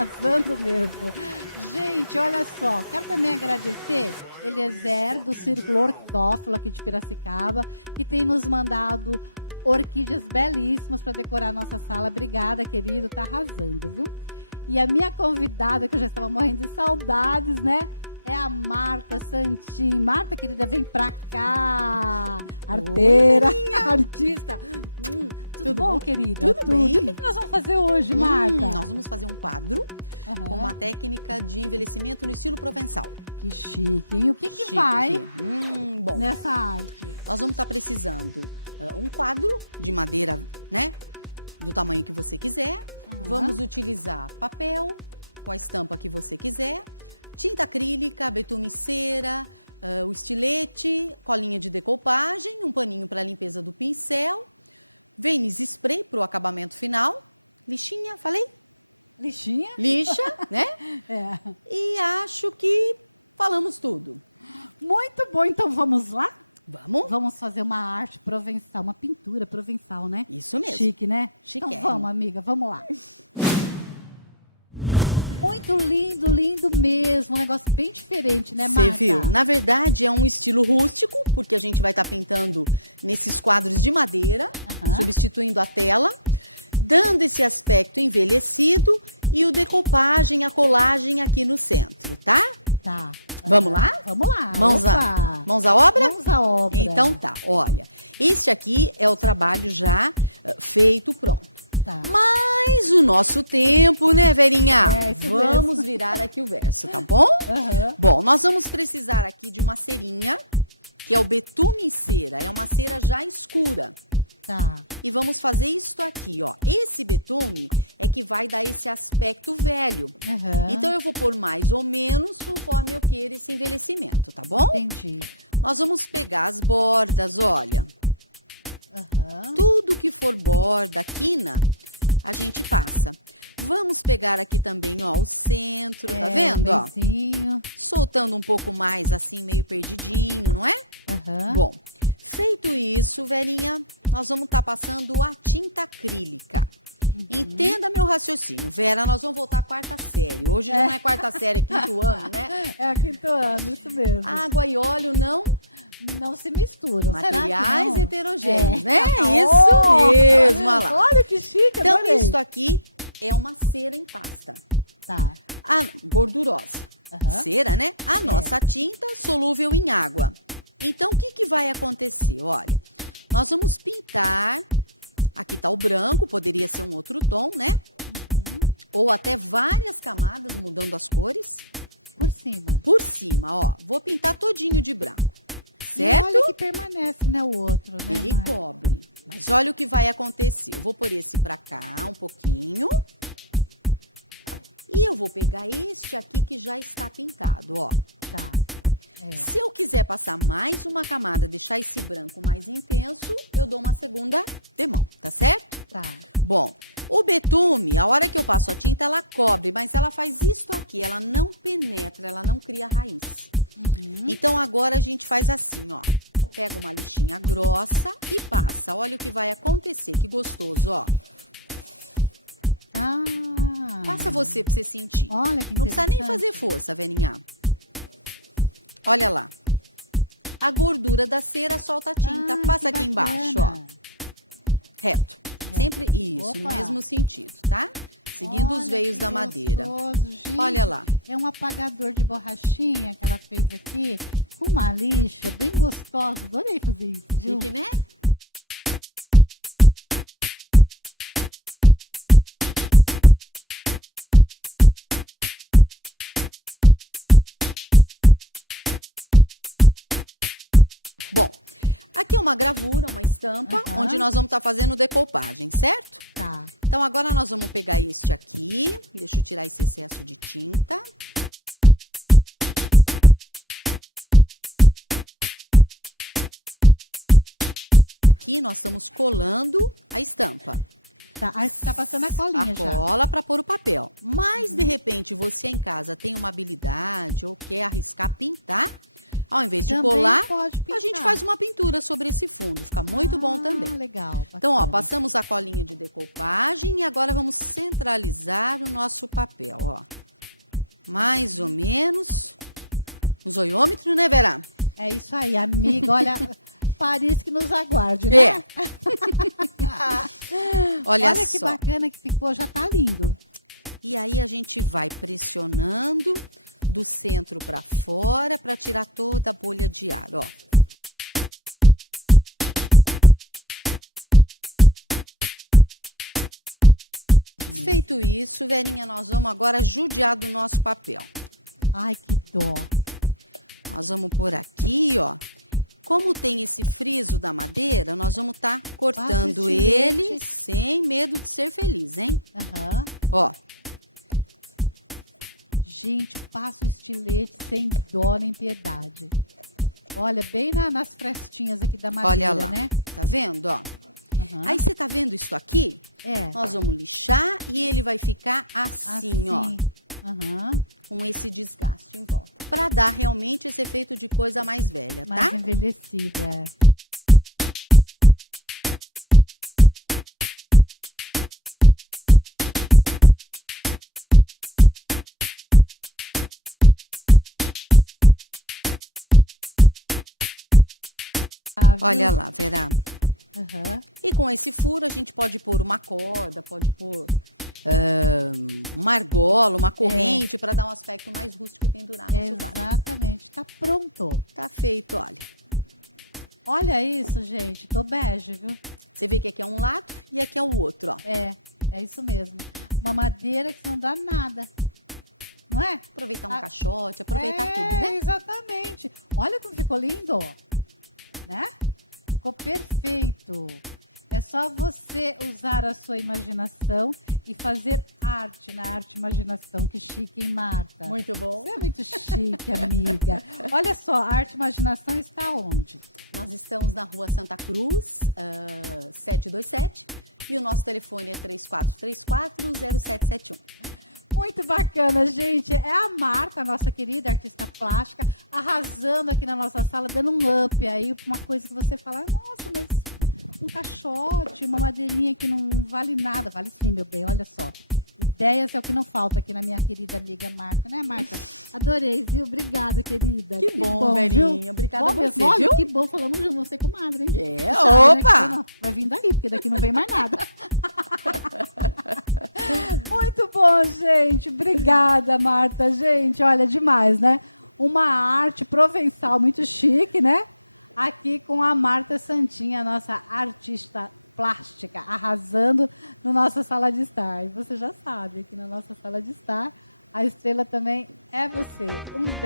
arrasando mesmo. Mas olha só, como me agradecer? Eliezer, do Círculo Hortófila aqui de Piracicaba, que tem nos mandado orquídeas belíssimas para decorar nossa sala. Obrigada, querido, tá arrasando, viu? E a minha convidada, que eu já estava morrendo de saudades, né? É a Marta Santin. Marta, querida, vem pra cá. Arteira, artista. Bom, querida, tudo. O que nós vamos fazer hoje, Marta? E o que vai nessa área? Listinha? É. Muito bom, então vamos lá? Vamos fazer uma arte provençal, uma pintura provençal, né? Chique, né? Então vamos, amiga, vamos lá. Muito lindo, lindo mesmo. Um negócio bem diferente, né, Marta? Tá, vamos lá. Opa! Vamos à obra. Tá, é isso mesmo. Aham, tá. Aham, entendi. Aham, um beijinho. Aham, uhum. É, é aquele plano, isso mesmo. Não se mistura. Será que não? É. Oh, olha que chique, adorei. Tá. Aham. Por cima. E olha que permanece, né, o outro, né? Tá. É. Tá. Uhum. Ah, olha que interessante. Ah, que bacana. Opa, olha que gostoso, gente. É um apagador de borrachinha que ela fez aqui. Uma lista bem gostosa. Adorei tudo isso, viu? Aham, tá. Tá. Aí você tá passando a colinha já. Uhum. Também pode pintar. Ah, legal, bacana. Ai, amiga, olha, Paris que nos aguarde, né? Olha que bacana que ficou, já tá lindo. Ai, que dó. Faça esse doce. Aham. Gente, faça estilete sem dó nem piedade. Olha, bem nas frestinhas aqui da madeira, né? Aham. É, assim. Aham. Mais envelhecida. Aham. É, exatamente. Tá pronto. Olha isso, gente. Tô bege, viu? É isso mesmo. Uma madeira que não dá nada, não é? Ah, é, exatamente. Olha como ficou lindo, né? Ficou perfeito. É só você usar a sua imaginação e fazer arte na arte imaginação que chique em mata. É muito chique, amiga. Olha só, a arte imaginação está onde? Muito bacana, gente. É a marca, a nossa querida artista plástica, arrasando aqui na nossa sala, dando um up aí, uma coisa que você fala, nossa, mas um caixote, uma madeirinha que não vale nada, vale sim, bebê, olha só. Ideias é o que não falta aqui na minha querida amiga Marta, né, Marta? Adorei, viu? Obrigada, querida. Que bom, viu? Bom mesmo, olha, que bom falamos de você, comadre, hein? Sabe, né? Que tá vindo aí, porque daqui não vem mais nada. Muito bom, gente. Obrigada, Marta. Gente, olha, demais, né? Uma arte provençal muito chique, né? Aqui com a Marta Santinha, nossa artista plástica, arrasando na nossa sala de estar. E você já sabe que na nossa sala de estar, a estrela também é você.